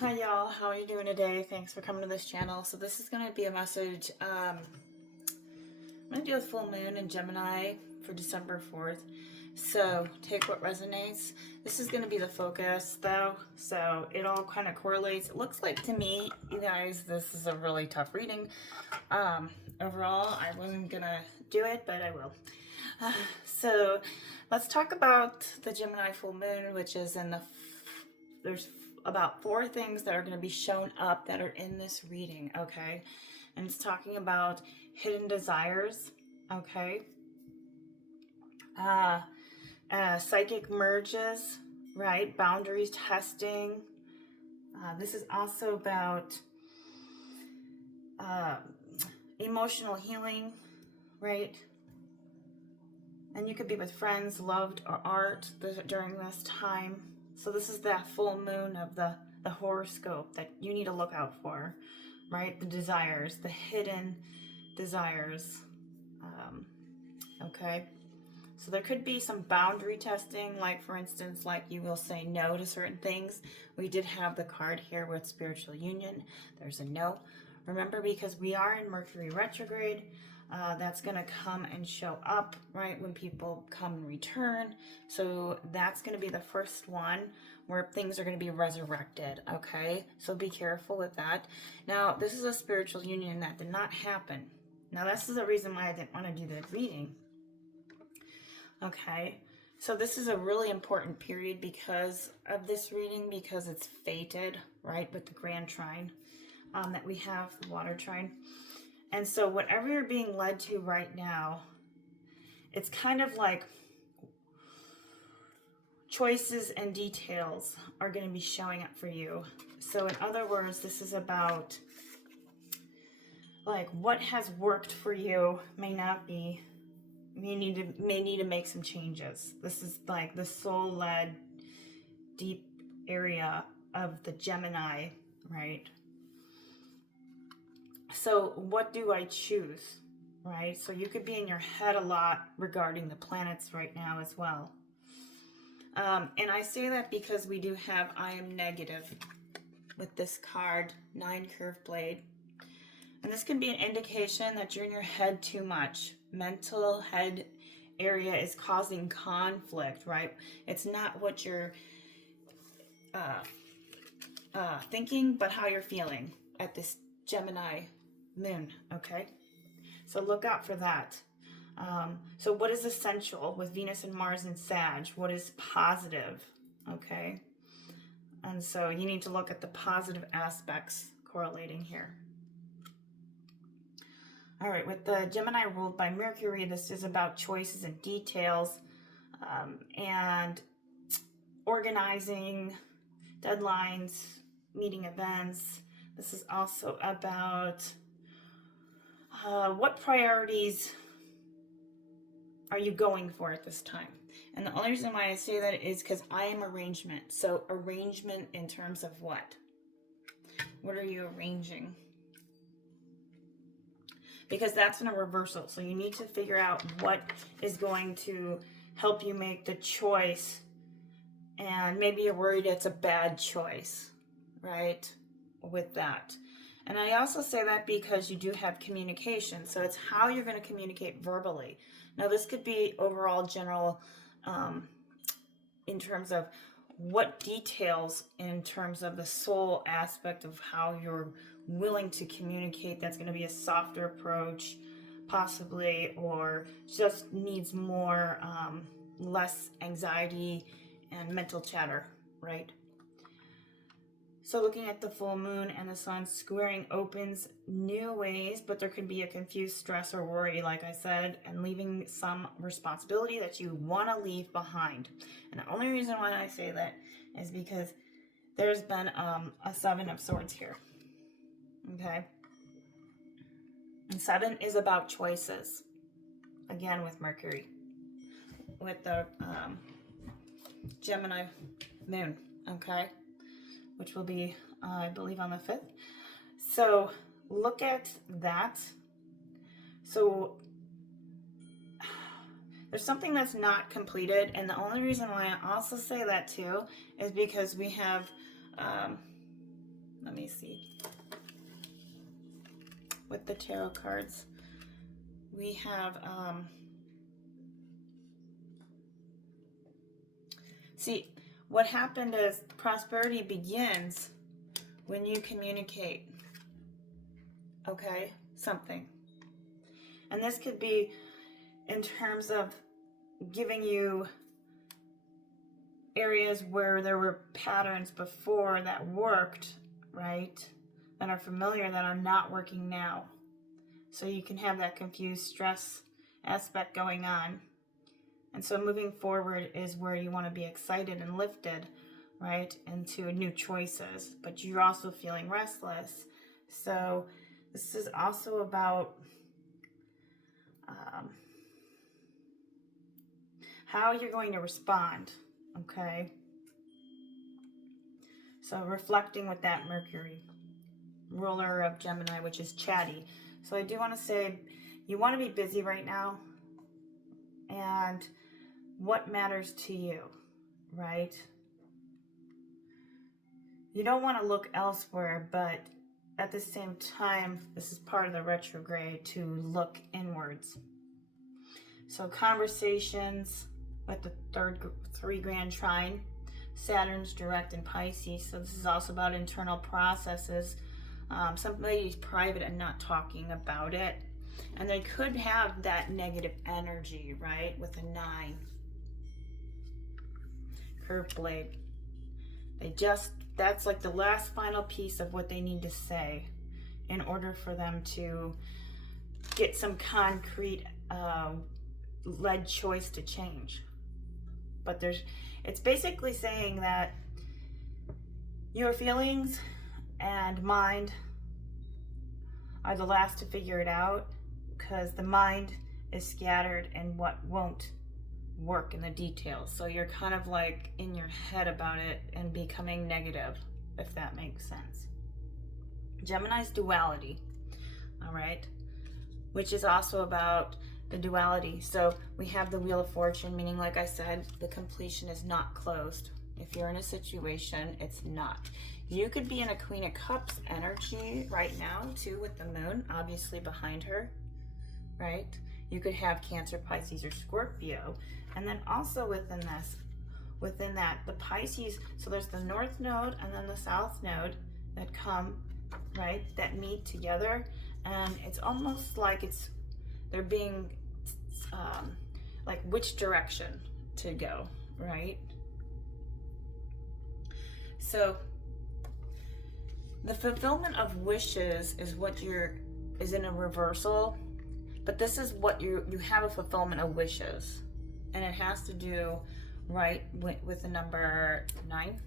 Hi y'all, how are you doing today? Thanks for coming to this channel. So this is going to be a message. I'm going to do a full moon in Gemini for December 4th. So take what resonates. This is going to be the focus though, so it all kind of correlates. It looks like to me, you guys, this is a really tough reading. Overall, I wasn't going to do it, but I will. So let's talk about the Gemini full moon, which is in there's about 4 things that are going to be shown up that are in this reading, okay? And it's talking about hidden desires, okay? Psychic merges, right? Boundaries testing. This is also about emotional healing, right? And you could be with friends, loved, or art during this time. So this is that full moon of the horoscope that you need to look out for, right? The desires, the hidden desires. Okay. So there could be some boundary testing, like for instance, like you will say no to certain things. We did have the card here with spiritual union. There's a no. Remember, because we are in Mercury Retrograde, that's going to come and show up, right, when people come and return. So that's going to be the first one where things are going to be resurrected, okay? So be careful with that. Now, this is a spiritual union that did not happen. Now, this is the reason why I didn't want to do the reading. Okay, so this is a really important period because of this reading, because it's fated, right, with the grand trine that we have, the water trine. And so whatever you're being led to right now, it's kind of like choices and details are going to be showing up for you. So in other words, this is about like what has worked for you may not be, may need to make some changes. This is like the soul-led deep area of the Gemini, right? So what do I choose, right? So you could be in your head a lot regarding the planets right now as well. And I say that because we do have I am negative with this card, 9 curved blade. And this can be an indication that you're in your head too much. Mental head area is causing conflict, right? It's not what you're thinking, but how you're feeling at this Gemini moon, okay? So look out for that. So what is essential with Venus and Mars and Sag? What is positive, okay? And so you need to look at the positive aspects correlating here. All right, with the Gemini ruled by Mercury, this is about choices and details and organizing, deadlines, meeting events. This is also about what priorities are you going for at this time? And the only reason why I say that is because I am arrangement. So arrangement in terms of what? What are you arranging? Because that's in a reversal. So you need to figure out what is going to help you make the choice. And maybe you're worried it's a bad choice, right? With that. And I also say that because you do have communication. So it's how you're going to communicate verbally. Now this could be overall general in terms of what details in terms of the soul aspect of how you're willing to communicate. That's going to be a softer approach possibly, or just needs more less anxiety and mental chatter, right? So looking at the full moon and the sun squaring opens new ways, but there could be a confused stress or worry, like I said, and leaving some responsibility that you want to leave behind. And the only reason why I say that is because there's been a 7 of Swords here. Okay? And 7 is about choices. Again, with Mercury. With the Gemini moon. Okay? Which will be, I believe, on the 5th. So look at that. So there's something that's not completed, and the only reason why I also say that too is because we have Let me see. With the tarot cards, we have, see, what happened is prosperity begins when you communicate, okay, something. And this could be in terms of giving you areas where there were patterns before that worked, right, that are familiar, that are not working now. So you can have that confused stress aspect going on. And so moving forward is where you want to be excited and lifted, right, into new choices. But you're also feeling restless. So this is also about how you're going to respond, okay? So reflecting with that Mercury, ruler of Gemini, which is chatty. So I do want to say you want to be busy right now, and what matters to you, right? You don't want to look elsewhere, but at the same time, this is part of the retrograde to look inwards. So conversations with the three grand trine, Saturn's direct in Pisces. So this is also about internal processes. Somebody's private and not talking about it. And they could have that negative energy, right? With a 9. Curved blade. That's like the last final piece of what they need to say in order for them to get some concrete led choice to change. But it's basically saying that your feelings and mind are the last to figure it out, because the mind is scattered and what won't work in the details. So you're kind of like in your head about it and becoming negative, if that makes sense. Gemini's duality, all right, which is also about the duality. So we have the Wheel of Fortune, meaning, like I said, the completion is not closed. If you're in a situation, it's not. You could be in a Queen of Cups energy right now too, with the moon obviously behind her, right? You could have Cancer, Pisces, or Scorpio. And then also within that, the Pisces, so there's the North Node and then the South Node that come, right, that meet together. And it's almost like they're being like which direction to go, right? So the fulfillment of wishes is is in a reversal, but this is what you have a fulfillment of wishes, and it has to do, right, with the number 9.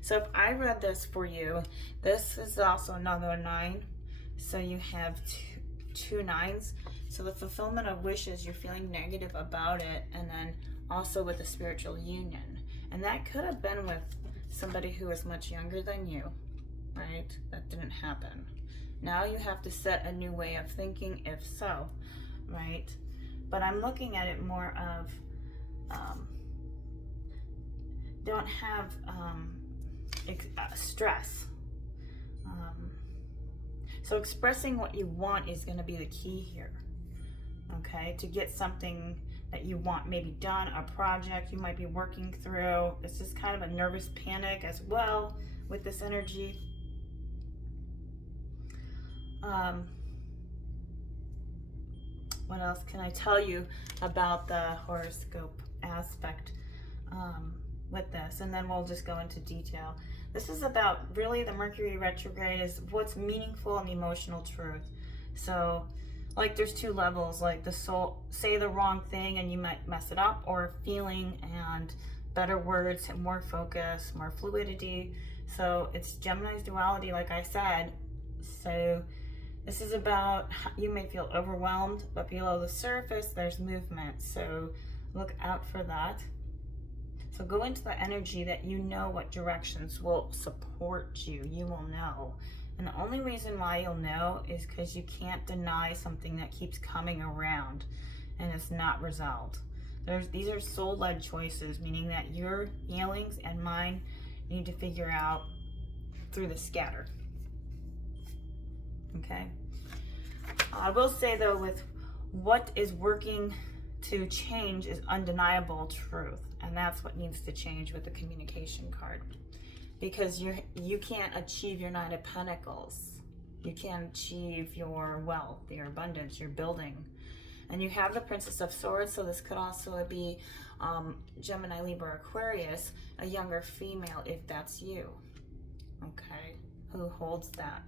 So if I read this for you, this is also another 9. So you have two 9s. So the fulfillment of wishes, you're feeling negative about it, and then also with the spiritual union. And that could have been with somebody who is much younger than you, right? That didn't happen. Now you have to set a new way of thinking, if so, right? But I'm looking at it more of don't have stress. So expressing what you want is going to be the key here, okay? To get something that you want maybe done, a project you might be working through. This is kind of a nervous panic as well with this energy. What else can I tell you about the horoscope aspect with this? And then we'll just go into detail. This is about really the Mercury retrograde is what's meaningful and emotional truth. So like there's 2 levels, like the soul say the wrong thing and you might mess it up, or feeling and better words and more focus, more fluidity. So it's Gemini's duality, like I said. So this is about, you may feel overwhelmed, but below the surface there's movement. So look out for that. So go into the energy that you know what directions will support you. You will know. And the only reason why you'll know is because you can't deny something that keeps coming around and it's not resolved. These are soul-led choices, meaning that your feelings and mine need to figure out through the scatter. Okay. I will say though, with what is working to change is undeniable truth, and that's what needs to change with the communication card, because you can't achieve your Nine of Pentacles. You can't achieve your wealth, your abundance, your building. And you have the Princess of Swords, so this could also be Gemini, Libra, Aquarius, a younger female if that's you, okay, who holds that.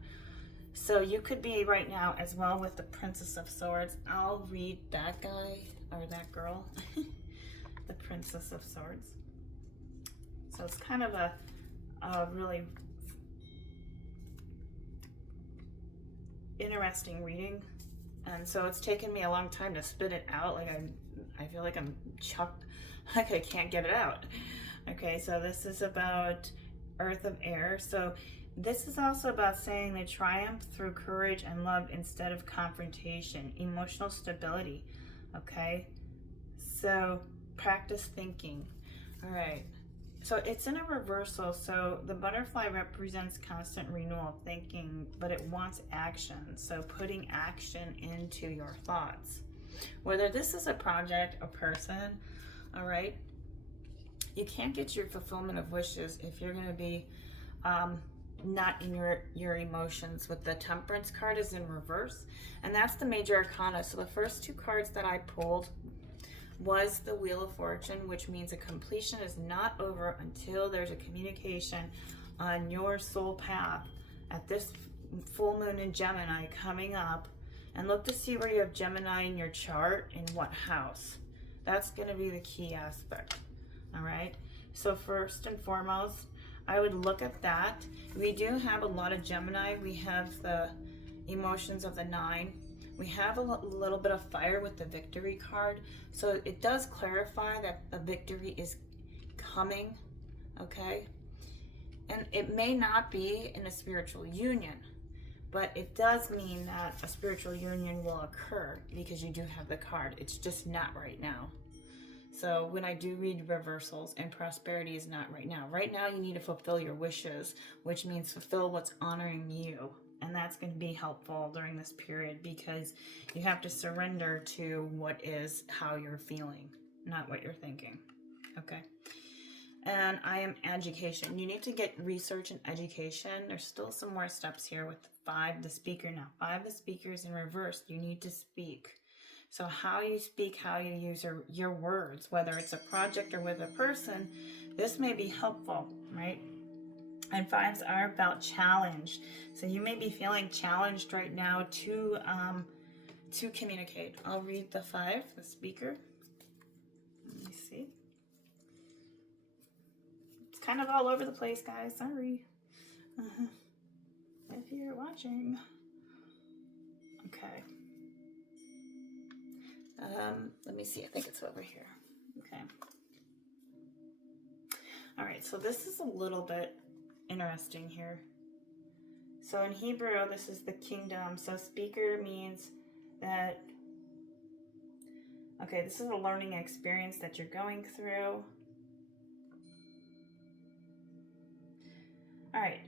So you could be right now as well with the Princess of Swords. I'll read that guy or that girl, the Princess of Swords. So it's kind of a really interesting reading, and so it's taken me a long time to spit it out. Like I feel like I'm chucked, like I can't get it out. Okay, so this is about Earth of Air. So this is also about saying they triumph through courage and love instead of confrontation, emotional stability. Okay, so practice thinking. All right. So it's in a reversal, so the butterfly represents constant renewal of thinking, but it wants action. So putting action into your thoughts. Whether this is a project, a person, all right? You can't get your fulfillment of wishes if you're going to be not in your emotions. With the Temperance card is in reverse, and that's the major arcana. So the first two cards that I pulled was the Wheel of Fortune, which means a completion is not over until there's a communication on your soul path at this full moon in Gemini coming up. And look to see where you have Gemini in your chart, in what house. That's going to be the key aspect. All right. So first and foremost, I would look at that. We do have a lot of Gemini. We have the emotions of the 9. We have a little bit of fire with the Victory card. So it does clarify that a victory is coming, okay? And it may not be in a spiritual union, but it does mean that a spiritual union will occur because you do have the card. It's just not right now. So when I do read reversals, and prosperity is not right now. Right now you need to fulfill your wishes, which means fulfill what's honoring you. And that's going to be helpful during this period because you have to surrender to what is how you're feeling, not what you're thinking. Okay. And I am education. You need to get research and education. There's still some more steps here with 5, the speaker now. 5, the speaker is in reverse. You need to speak. So how you speak, how you use your words, whether it's a project or with a person, this may be helpful, right? And 5s are about challenge. So you may be feeling challenged right now to communicate. I'll read the 5, the speaker. Let me see. It's kind of all over the place, guys. Sorry. If you're watching. Okay. Let me see. I think it's over here. Okay. All right. So this is a little bit interesting here. So in Hebrew, this is the kingdom. So speaker means that, okay, this is a learning experience that you're going through. All right,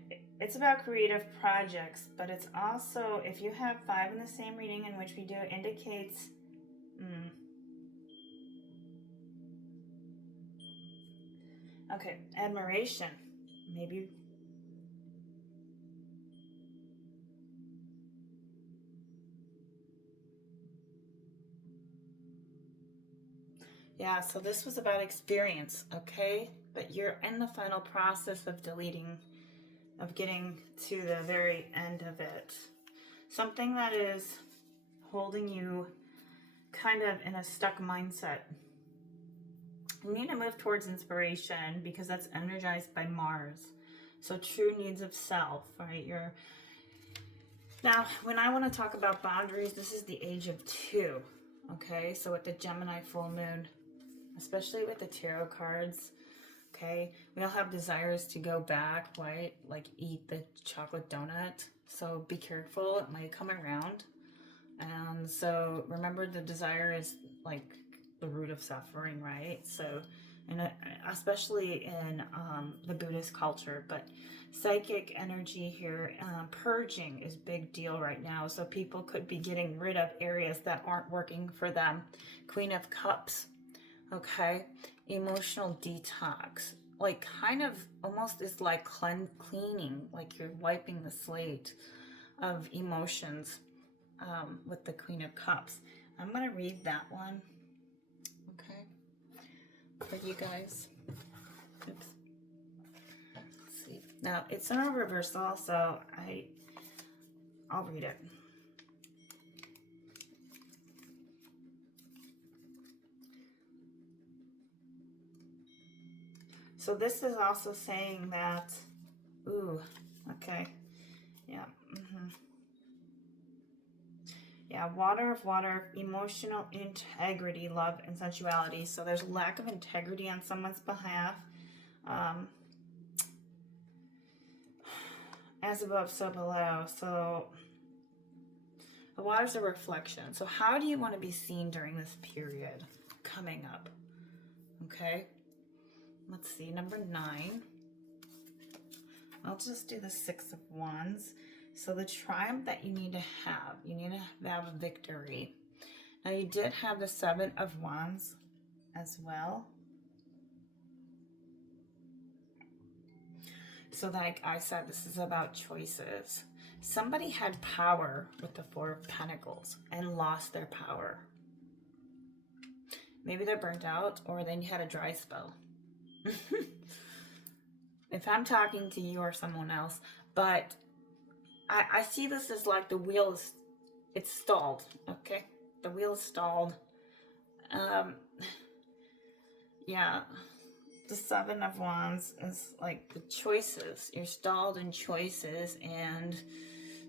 it's about creative projects, but it's also, if you have 5 in the same reading in which we do, indicates, okay, admiration, maybe. Yeah, so this was about experience, okay? But you're in the final process of deleting, of getting to the very end of it. Something that is holding you kind of in a stuck mindset. You need to move towards inspiration because that's energized by Mars. So true needs of self, right? Now, when I want to talk about boundaries, this is the age of 2, okay? So with the Gemini full moon, especially with the tarot cards, okay, we all have desires to go back, right? Like eat the chocolate donut. So be careful, it might come around. And so remember, the desire is like the root of suffering, right? So and especially in the Buddhist culture. But psychic energy here, purging is big deal right now. So people could be getting rid of areas that aren't working for them. Queen of Cups, okay? Emotional detox, like kind of almost is like cleaning, like you're wiping the slate of emotions with the Queen of Cups. I'm going to read that one, okay, for you guys. Oops. Let's see. Now, it's in a reversal, so I'll read it. So this is also saying that, ooh, okay, yeah, yeah, water of water, emotional integrity, love, and sensuality. So there's lack of integrity on someone's behalf. As above, so below. So the water's a reflection. So how do you want to be seen during this period coming up? Okay. Let's see, number 9. I'll just do the 6 of Wands. So the triumph that you need to have a victory. Now you did have the 7 of Wands as well. So like I said, this is about choices. Somebody had power with the 4 of Pentacles and lost their power. Maybe they're burnt out, or then you had a dry spell. If I'm talking to you or someone else, but I see this as like the wheel is, it's stalled, okay? The wheel is stalled. Yeah, the 7 of Wands is like the choices. You're stalled in choices and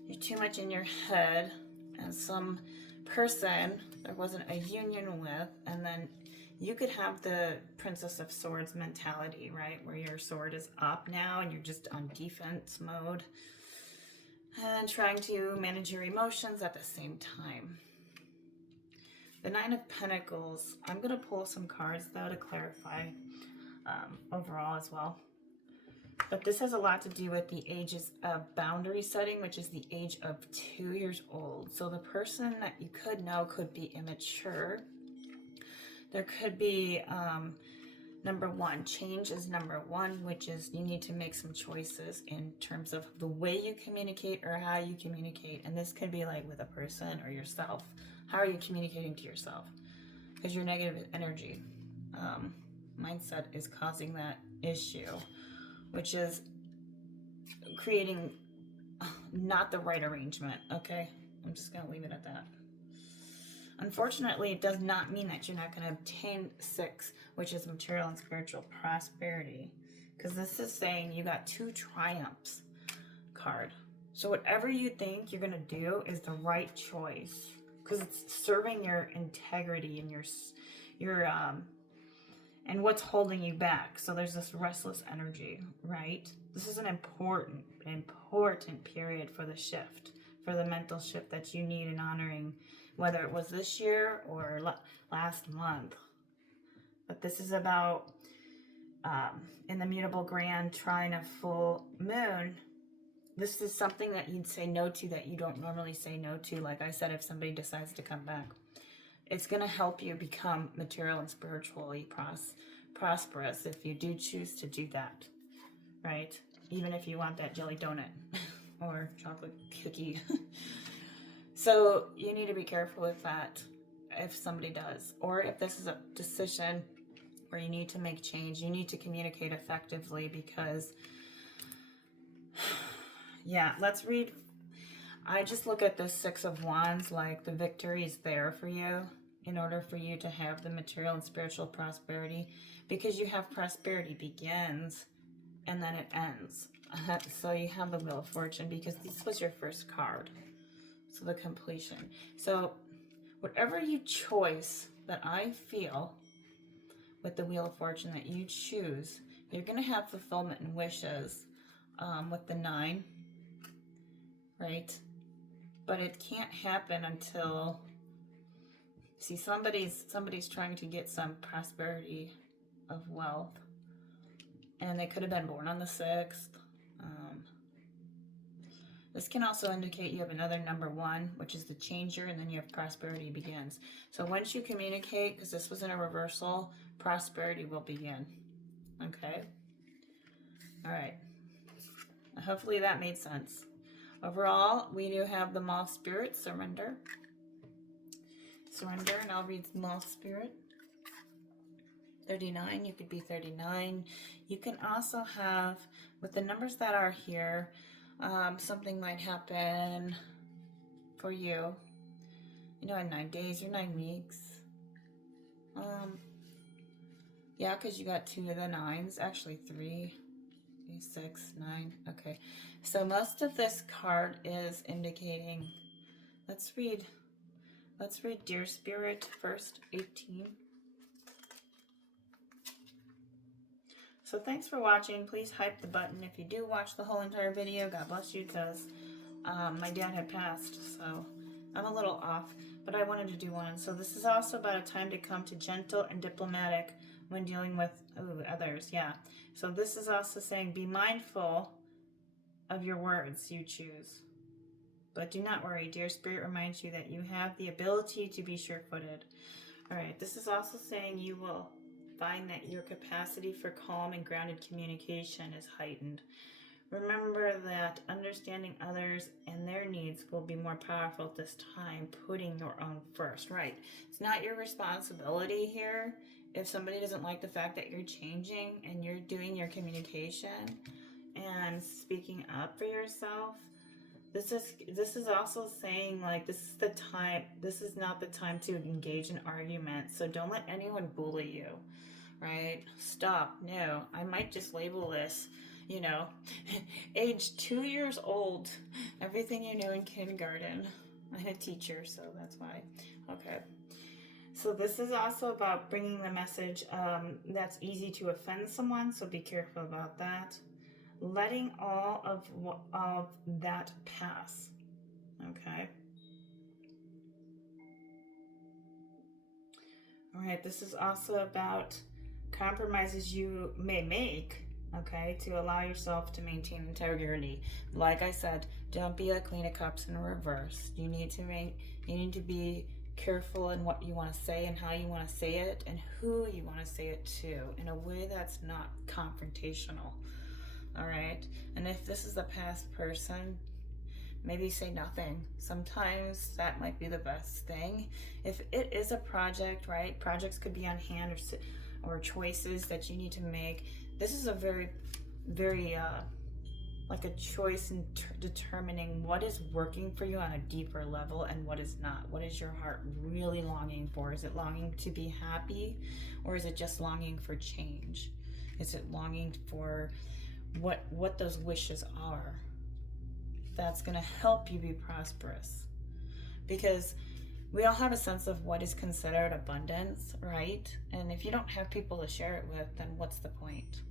you're too much in your head. And some person there wasn't a union with, and then you could have the Princess of Swords mentality, right? Where your sword is up now and you're just on defense mode and trying to manage your emotions at the same time. The 9 of Pentacles, I'm going to pull some cards though to clarify overall as well. But this has a lot to do with the ages of boundary setting, which is the age of 2 years old. So the person that you could know could be immature. There could be, number 1, change is number 1, which is you need to make some choices in terms of the way you communicate or how you communicate. And this could be like with a person or yourself. How are you communicating to yourself? Because your negative energy mindset is causing that issue, which is creating not the right arrangement, okay? I'm just going to leave it at that. Unfortunately, it does not mean that you're not going to obtain 6, which is material and spiritual prosperity, because this is saying you got 2 triumphs card. So whatever you think you're going to do is the right choice, because it's serving your integrity and your and what's holding you back. So there's this restless energy, right? This is an important period for the shift, for the mental shift that you need in honoring, whether it was this year or last month. But this is about, in the mutable grand trine of full moon, this is something that you'd say no to that you don't normally say no to. Like I said, if somebody decides to come back, it's going to help you become material and spiritually prosperous if you do choose to do that, right? Even if you want that jelly donut or chocolate cookie. So you need to be careful with that if somebody does. Or if this is a decision where you need to make change, you need to communicate effectively because, yeah, let's read. I just look at the 6 of Wands like the victory is there for you in order for you to have the material and spiritual prosperity, because you have prosperity begins and then it ends. So you have the Wheel of Fortune because this was your first card. So the completion. So whatever you choice that I feel with the Wheel of Fortune that you choose, you're going to have fulfillment and wishes with the 9, right? But it can't happen until, see, somebody's trying to get some prosperity of wealth. And they could have been born on the 6th. This can also indicate you have another number 1, which is the changer, and then you have prosperity begins. So once you communicate, because this was in a reversal, prosperity will begin. Okay? All right. Hopefully that made sense. Overall, we do have the Moth Spirit, surrender. Surrender, and I'll read Moth Spirit. 39, you could be 39. You can also have, with the numbers that are here, something might happen for you. You know, in 9 days or 9 weeks. Yeah, because you got 2 of the 9s, actually 3, 6, 9. Okay, so most of this card is indicating. Let's read Dear Spirit first, 18. So thanks for watching. Please hype the button if you do watch the whole entire video. God bless you, because my dad had passed, so I'm a little off, but I wanted to do one. So this is also about a time to come to gentle and diplomatic when dealing with others. Yeah. So this is also saying be mindful of your words you choose. But do not worry. Dear Spirit reminds you that you have the ability to be sure-footed. All right. This is also saying you will find that your capacity for calm and grounded communication is heightened. Remember that understanding others and their needs will be more powerful at this time, putting your own first. Right. It's not your responsibility here. If somebody doesn't like the fact that you're changing and you're doing your communication and speaking up for yourself, this is also saying, like, this is not the time to engage in arguments. So don't let anyone bully you. Right? Stop. No, I might just label this, you know, age 2 years old, everything you know in kindergarten. I'm a teacher, so that's why. Okay. So this is also about bringing the message that's easy to offend someone, so be careful about that. Letting all of that pass. Okay. All right, this is also about compromises you may make, okay, to allow yourself to maintain integrity. Like I said, don't be a Queen of Cups in reverse. You need to be careful in what you want to say and how you want to say it and who you want to say it to in a way that's not confrontational. All right, and if this is a past person, maybe say nothing. Sometimes that might be the best thing. If it is a project, right? Projects could be on hand or choices that you need to make. This is a very, very like a choice in determining what is working for you on a deeper level and what is not. What is your heart really longing for? Is it longing to be happy, or is it just longing for change? Is it longing for what those wishes are? That's going to help you be prosperous, because we all have a sense of what is considered abundance, right? And if you don't have people to share it with, then what's the point,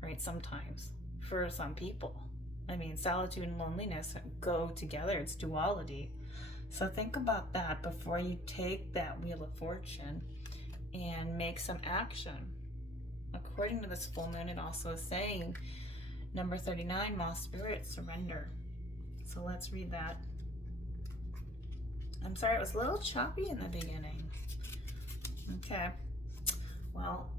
right? Sometimes for some people, I mean, solitude and loneliness go together. It's duality. So think about that before you take that Wheel of Fortune and make some action. According to this full moon, it also is saying number 39, Moth Spirit, surrender. So let's read that. I'm sorry, it was a little choppy in the beginning. Okay. Well,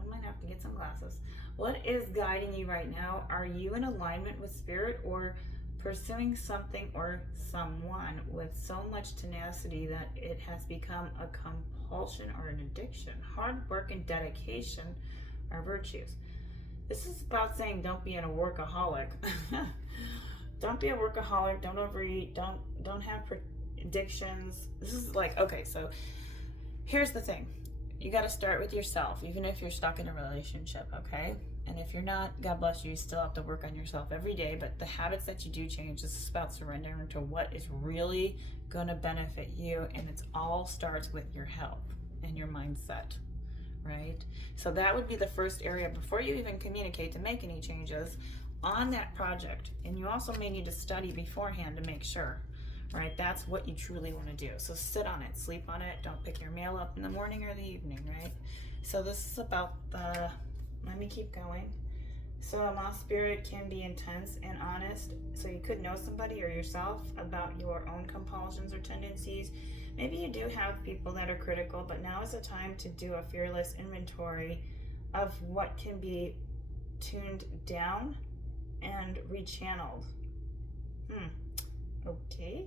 I might have to get some glasses. What is guiding you right now? Are you in alignment with Spirit, or pursuing something or someone with so much tenacity that it has become a compulsion or an addiction? Hard work and dedication are virtues. This is about saying don't be a workaholic. Don't be a workaholic. Don't overeat. Don't have addictions. This is like, okay, so here's the thing. You got to start with yourself, even if you're stuck in a relationship, okay? And if you're not, God bless you, you still have to work on yourself every day. But the habits that you do change, this is about surrendering to what is really going to benefit you. And it all starts with your health and your mindset, right? So that would be the first area before you even communicate to make any changes on that project. And you also may need to study beforehand to make sure, right? That's what you truly want to do. So sit on it, sleep on it. Don't pick your mail up in the morning or the evening, right? So this is about the, let me keep going. So a moth spirit can be intense and honest. So you could know somebody or yourself about your own compulsions or tendencies. Maybe you do have people that are critical, but now is the time to do a fearless inventory of what can be tuned down and rechanneled. Okay.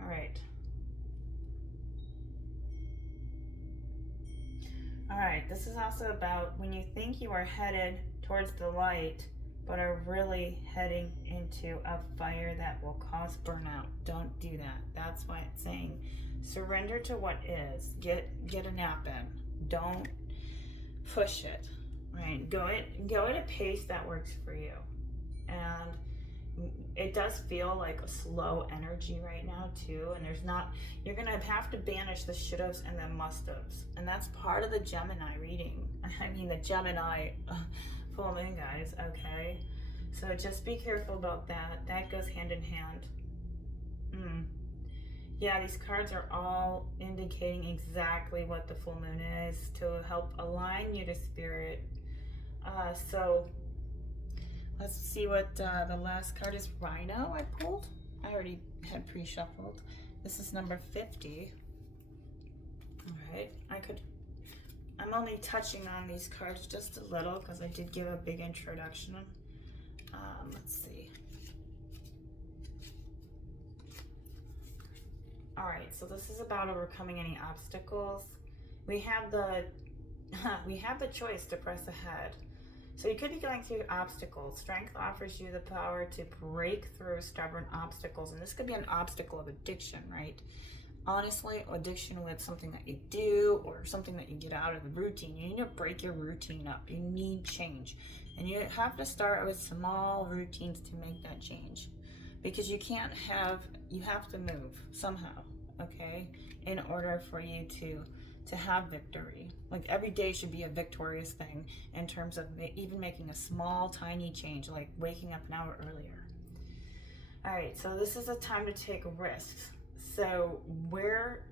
All right. All right, this is also about when you think you are headed towards the light, but are really heading into a fire that will cause burnout. Don't do that. That's why it's saying surrender to what is. Get a nap in. Don't push it. Right? Go at a pace that works for you. And it does feel like a slow energy right now too, and you're gonna have to banish the should-haves and the must-haves, and that's part of the Gemini reading. I mean the Gemini full moon, guys. Okay, so just be careful about that goes hand in hand. Yeah, these cards are all indicating exactly what the full moon is to help align you to spirit. So let's see what the last card is. Rhino I pulled. I already had pre-shuffled. This is number 50. All right, I'm only touching on these cards just a little because I did give a big introduction. Let's see. All right, so this is about overcoming any obstacles. We have the choice to press ahead. So you could be going through obstacles. Strength offers you the power to break through stubborn obstacles. And this could be an obstacle of addiction, right? Honestly, addiction with something that you do or something that you get out of the routine. You need to break your routine up. You need change. And you have to start with small routines to make that change. Because you have to move somehow, okay? In order for you to have victory. Like every day should be a victorious thing in terms of even making a small, tiny change, like waking up an hour earlier. All right, so this is a time to take risks. So where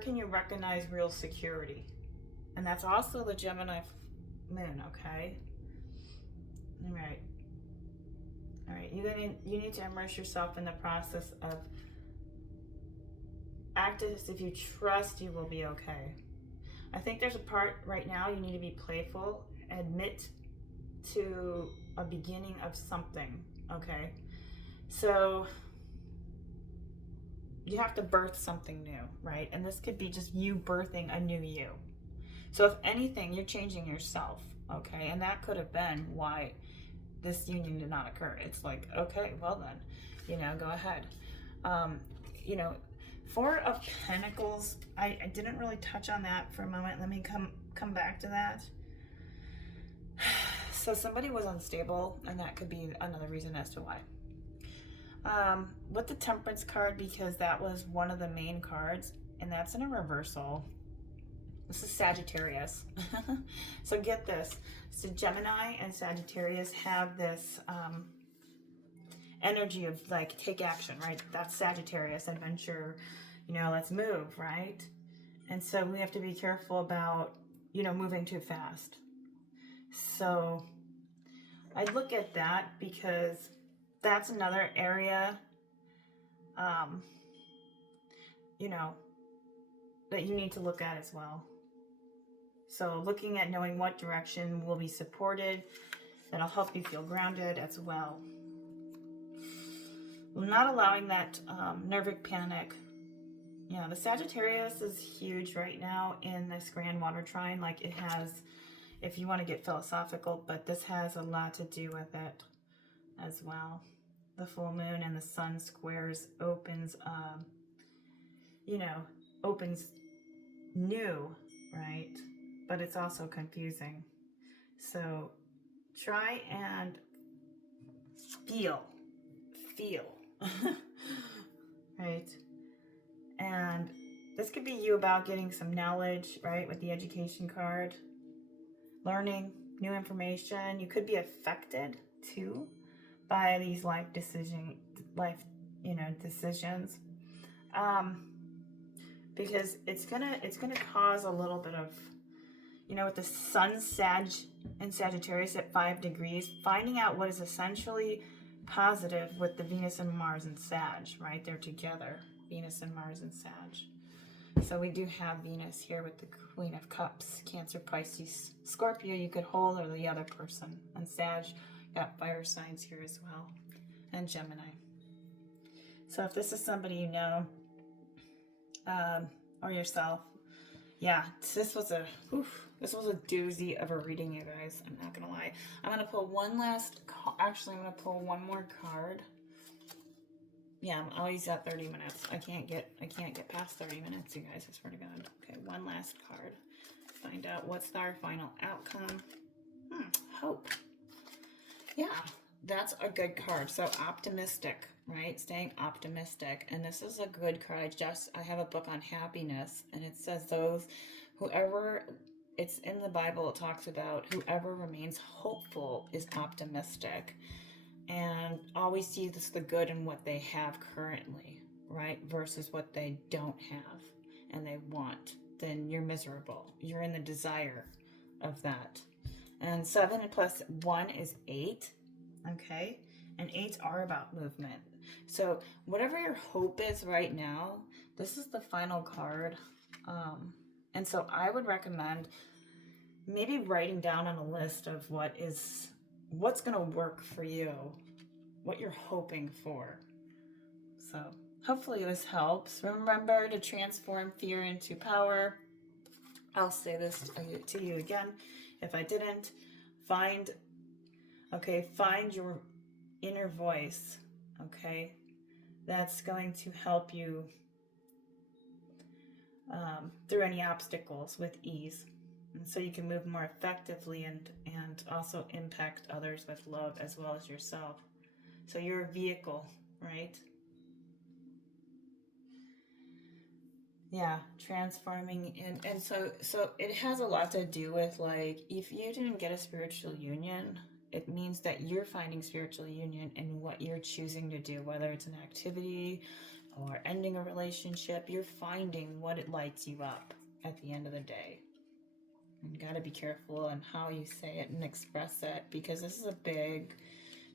can you recognize real security? And that's also the Gemini moon, okay? All right. All right, you need to immerse yourself in the process of act as if you trust you will be okay. I think there's a part right now you need to be playful, admit to a beginning of something, okay? So you have to birth something new, right? And this could be just you birthing a new you. So if anything, you're changing yourself, okay? And that could have been why this union did not occur. It's like, okay, well then, go ahead. Four of Pentacles, I didn't really touch on that for a moment. Let me come back to that. So somebody was unstable, and that could be another reason as to why. With the Temperance card, because that was one of the main cards, and that's in a reversal. This is Sagittarius. So get this. So Gemini and Sagittarius have this energy of like take action, right? That's Sagittarius, adventure, let's move, right? And so we have to be careful about, moving too fast. So I look at that because that's another area, that you need to look at as well. So looking at knowing what direction will be supported, that'll help you feel grounded as well. Not allowing that nervous panic. Yeah, the Sagittarius is huge right now in this grand water trine. Like it has, if you want to get philosophical, but this has a lot to do with it as well. The full moon and the sun squares opens new, right? But it's also confusing. So try and feel, right? And this could be you about getting some knowledge, right? With the education card, learning new information. You could be affected too by these life decisions. because it's gonna cause a little bit of, you know, with the sun Sag and Sagittarius at 5 degrees, finding out what is essentially positive with the Venus and Mars and Sag, right? They're together, Venus and Mars and Sag. So we do have Venus here with the Queen of Cups, Cancer, Pisces, Scorpio you could hold, or the other person. And Sag, got fire signs here as well, and Gemini. So if this is somebody you know, or yourself, yeah, this was a doozy of a reading, you guys. I'm not gonna lie. I'm gonna pull one last. Actually, I'm gonna pull one more card. Yeah, I'm always at 30 minutes. I can't get past 30 minutes, you guys. I swear to God. Okay, one last card. Find out what's our final outcome. Hope. Yeah, that's a good card. So optimistic, right? Staying optimistic. And this is a good card. I have a book on happiness, and it says it's in the Bible, it talks about whoever remains hopeful is optimistic and always sees the good in what they have currently, right? Versus what they don't have and they want. Then you're miserable. You're in the desire of that. And 7 plus 1 is 8. Okay? And 8s are about movement. So whatever your hope is right now, this is the final card. And so I would recommend maybe writing down on a list of what's going to work for you, what you're hoping for. So hopefully this helps. Remember to transform fear into power. I'll say this to you again. If I didn't, find your inner voice, okay? That's going to help you through any obstacles with ease. And so you can move more effectively and also impact others with love as well as yourself. So you're a vehicle, right? Yeah, transforming. And so it has a lot to do with, like, if you didn't get a spiritual union, it means that you're finding spiritual union in what you're choosing to do, whether it's an activity or ending a relationship. You're finding what it lights you up at the end of the day. You got to be careful on how you say it and express it, because this is a big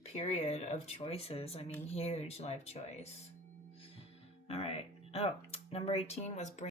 period of choices. I mean, huge life choice. All right. Oh, number 18 was bring